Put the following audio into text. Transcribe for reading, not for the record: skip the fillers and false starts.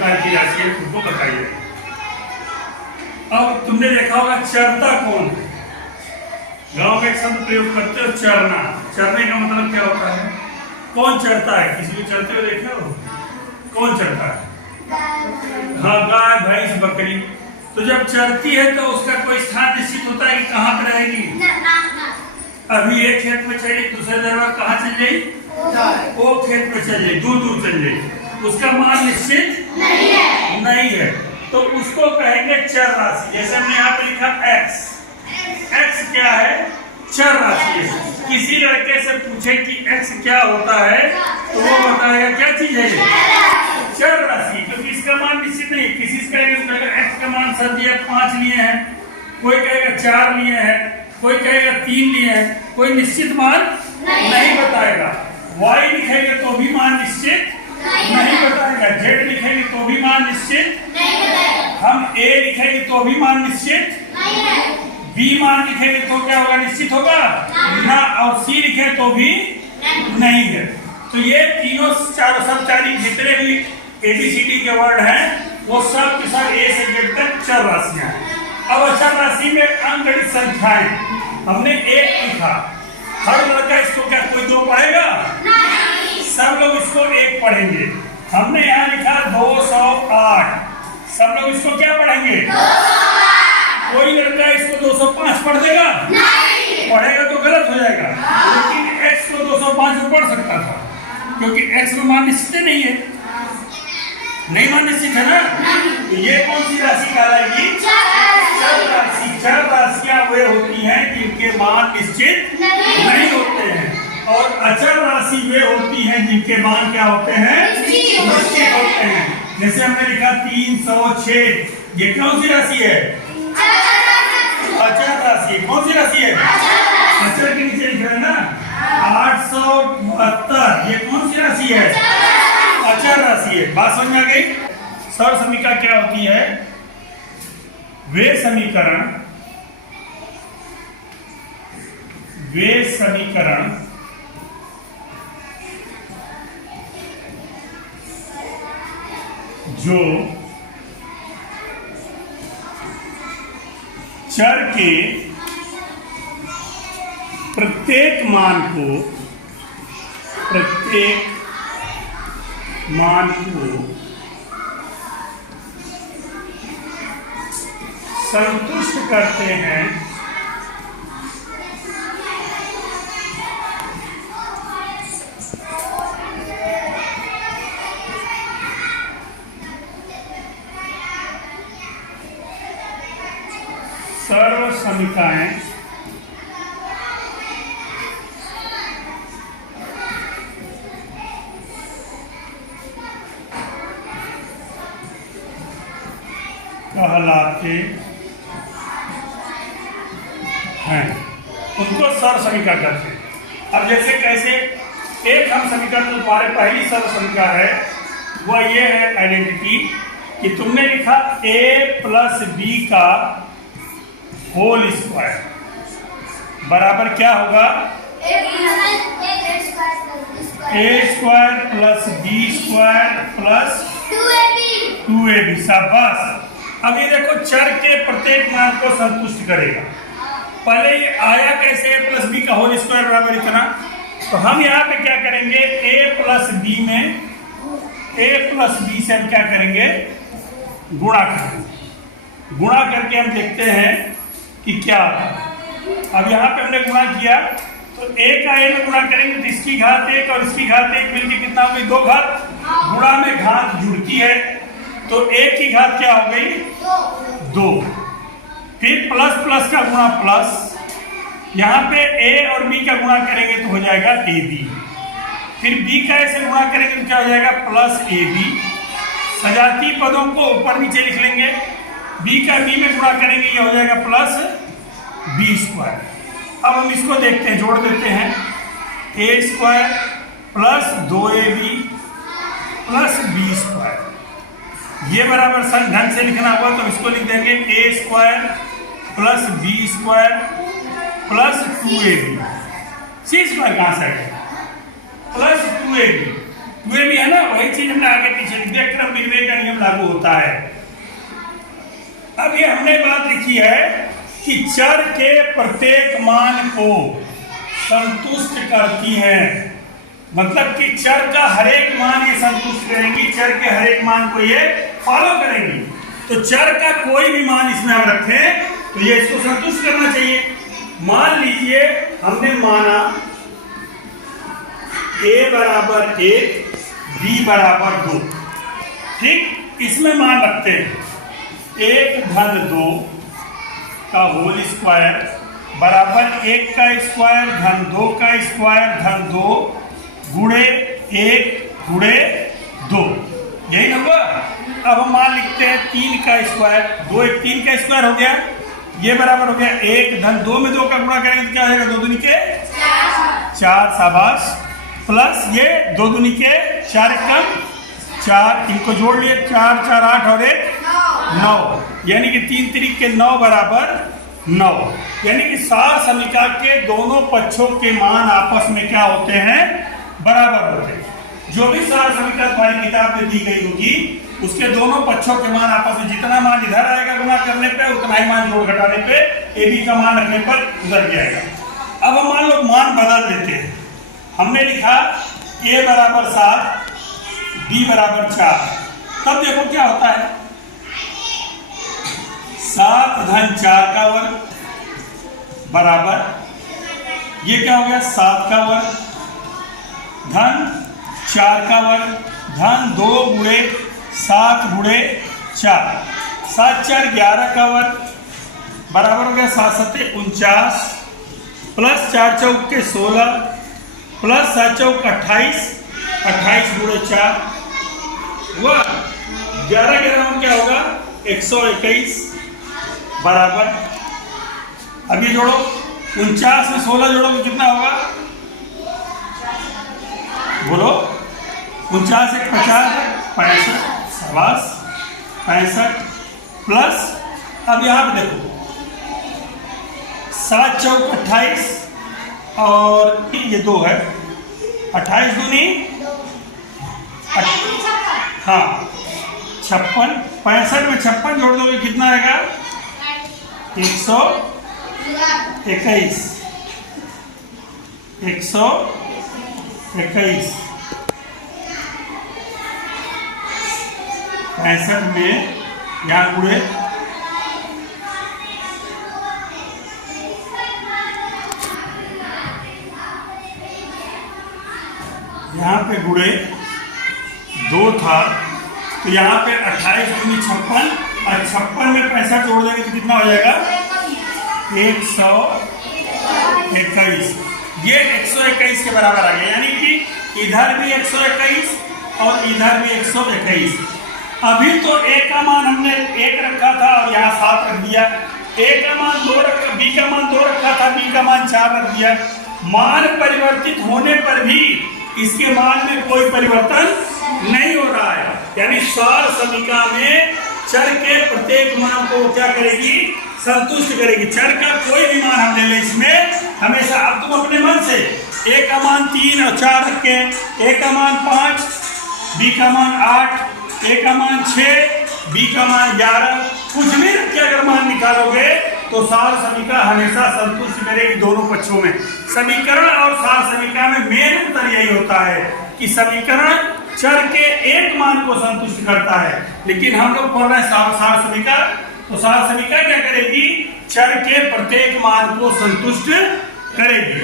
प्रकार की राशि है, तुमको बताइए। अब तुमने देखा होगा चरता कौन है? गांव में एक शब्द प्रयोग करते हो चरना। चरने का मतलब क्या होता है? कौन चरता है? किसी को चरते हुए देखे हो? कौन चरता है? हाँ, गाय भैंस बकरी। तो जब चरती है तो उसका कोई स्थान निश्चित होता है कि कहाँ पर रहेगी? अभी एक खेत में चली, दूसरे दरबार कहाँ चल जाएगी? वो खेत में चल जाए, दूर दूर चल जाए, उसका मान निश्चित नहीं है। तो उसको कहेंगे चर राशि। जैसे हमने यहाँ पे लिखा x। x क्या है? चर राशि है। किसी लड़के से पूछे कि x क्या होता है तो वो बताएगा क्या चीज है? चर राशि। क्योंकि इसका मान निश्चित नहीं है। किसी से कहेगा x का मान सर दिया 5 लिए हैं, कोई कहेगा 4 लिए हैं, कोई कहेगा 3 लिए हैं, कोई निश्चित मान नहीं बताएगा। y लिखेंगे तो भी मान निश्चित नहीं बताएगा, z लिखेंगे तो भी मान निश्चित नहीं बताएगा, हम a लिखेंगे तो भी मान निश्चित नहीं है, b मान लिखेंगे तो क्या होगा? निश्चित होगा ना, और c लिखे तो भी नहीं है। तो ये तीनों चारों सब चारी जितने भी ABCD के वर्ड हैं वो सब के सब A से Z तक चर राशियां हैं। अब अचर राशि में अंकगणित संख्याएं हमने 1 लिखा। हर लड़का इसको क्या कोई 2 पढ़ेगा? सब लोग इसको 1 पढ़ेंगे। हमने यहाँ लिखा 208। सब लोग इसको क्या पढ़ेंगे? 208। कोई लड़का इसको 205 पढ़ देगा? नहीं। पढ़ेगा तो गलत हो जाएगा। लेकिन x को 205 में पढ़ सकता था, क्योंकि x में मान निश्चित नहीं है। नहीं मान निश्चित है ना? तो ये कौन सी राशि कहलाएगी? चर राशि। चर राशियां वे होती हैं जिनके मान निश्चित नहीं होते हैं, और अचर राशि वे होती हैं जिनके मान क्या होते हैं? निश्चित होते हैं। जैसे हमने लिखा 306, ये कौन सी राशि है? अचर राशि। कौन सी राशि है? अचर के नीचे लिख रहे हैं ना 872, ये कौन सी राशि है? अचर राशि है। बात समझ में आ गई? सर्व समीकरण क्या होती है? वे समीकरण जो चर के प्रत्येक मान को संतुष्ट करते हैं, सर्व समीकरण कहलाते हैं, उनको सर्व समीकरण कहते हैं। अब जैसे कैसे एक हम समीकरण, तो तुम्हारे पहली सर्व समीकरण है वह ये है आइडेंटिटी कि तुमने लिखा a + b का होल स्क्वायर बराबर क्या होगा? a² + b² + 2ab। शाबाश। अब ये देखो चर के प्रत्येक मान को संतुष्ट करेगा। पहले ये आया कैसे a + b का होल स्क्वायर बराबर इतना, तो हम यहाँ पे क्या करेंगे? a + b में a + b से हम क्या करेंगे? गुणा करेंगे। गुणा करके हम देखते हैं कि क्या आता है। अब यहाँ पे हमने गुणा किया तो a का a में गुणा करेंगे तो इसकी घात 1 और इसकी घात 1 मिलकर कितना हो गई? 2 घात। गुणा में घात जुड़ती है तो 1 की घात क्या हो गई? 2। फिर प्लस प्लस का गुणा प्लस, यहाँ पे a और b का गुणा करेंगे तो हो जाएगा ab। फिर b का a से गुणा करेंगे तो क्या हो जाएगा? +ab। सजाती पदों को ऊपर नीचे लिख लेंगे। b का b में गुणा करेंगे, ये हो जाएगा +b²। अब हम इसको देखते हैं, जोड़ देते हैं। a² + 2ab + b², ये बराबर ढंग से लिखना हुआ तो इसको लिख देंगे a² + b² + 2ab। c² कहाँ से आएगा? +2ab। टू भी है ना, वही चीज हमने आगे पीछे लिख दिया, क्रम विनिमय का नियम लागू होता है। अब ये हमने बात लिखी है कि चर के प्रत्येक मान को संतुष्ट करती है, मतलब कि चर का हर एक मान ये संतुष्ट करेंगी, चर के हर एक मान को ये फॉलो करेंगी। तो चर का कोई भी मान इसमें हम रखें तो ये इसको संतुष्ट करना चाहिए। मान लीजिए हमने माना a बराबर 1, b बराबर 2, ठीक। इसमें मान रखते हैं 1 धन 2 का होल स्क्वायर बराबर 1 का स्क्वायर धन 2 का स्क्वायर धन 2 गुणे 1 गुणे 2, यही ना हुआ। अब हम मान लिखते हैं 3 का स्क्वायर, 2 1 3 का स्क्वायर हो गया, ये बराबर हो गया 1 धन 2 में 2 का गुणा करेंगे तो क्या हो जाएगा, 2 दूनी के 4, शाबाश, प्लस ये 2 दूनी के 4 कम 4, इनको जोड़ लिए 4 4 8 और 1 9, यानी कि 3 3 के 9 बराबर 9, यानी कि सार समीका के दोनों पक्षों के मान आपस में क्या होते हैं, बराबर होते हैं। जो भी सार समीका तुम्हारी किताब में दी गई होगी उसके दोनों पक्षों के मान आपस में, जितना मान इधर आएगा गुणा करने पे उतना ही मान जोड़ घटाने पे ए बी का मान रखने पर उधर जाएगा। अब हम मान लो मान बदल देते हैं, हमने लिखा a बराबर 7 b बराबर 4, तब देखो क्या होता है, 7 धन 4 का वर्ग बराबर ये क्या हो गया 7 का वर्ग धन 4 का वर्ग धन 2 गुणे 7 गुणे 4, 7 4 11 का वर्ग बराबर हो गया 7 7 49 प्लस 4 चौक के 16 प्लस 7 चौक 28, 28 गुणे 4 हुआ 11 11 क्या होगा 121 बराबर, अब ये जोड़ो 49 में 16 जोड़ो तो कितना होगा, बोलो 49 एक 50 65, शाबाश 65 प्लस, अब यहाँ पे देखो 7 चौक 28 और ये 2 है 28 दूनी हाँ 56, 65 में 56 जोड़ दोगे कितना आएगा 121, 121 65 में यहाँ गुणे यहाँ पे गुणे 2 था तो यहाँ पे 28 दूनी 56 और 56 में 65 जोड़ देंगे तो कितना हो जाएगा 121, ये 121 के बराबर आ गया, यानी कि इधर भी 121 और इधर भी 121। अभी तो a का मान हमने 1 रखा था और यहाँ 7 रख दिया, a का मान 2 रखा, b का मान 2 रखा था, b का मान 4 रख दिया। मान परिवर्तित होने पर भी इसके मान में कोई परिवर्तन नहीं हो रहा है, यानी सार समीका में चर के प्रत्येक मान को क्या करेगी, संतुष्ट करेगी। चर का कोई भी मान हम ले लें इसमें हमेशा, अब तुम अपने मन से a का मान 3 और 4 रख के, a का मान 5, b का मान 8, a का मान 6, b का मान 11, कुछ भी रख के अगर मान निकालोगे तो सार समीका हमेशा संतुष्ट करेगी दोनों पक्षों में। समीकरण और सार समीका में मेन अंतर यही होता है कि समीकरण चर के एक मान को संतुष्ट करता है, लेकिन हम लोग पढ़ रहे हैं सार समीका, तो सार समीका क्या करेगी, चर के प्रत्येक मान को संतुष्ट करेगी।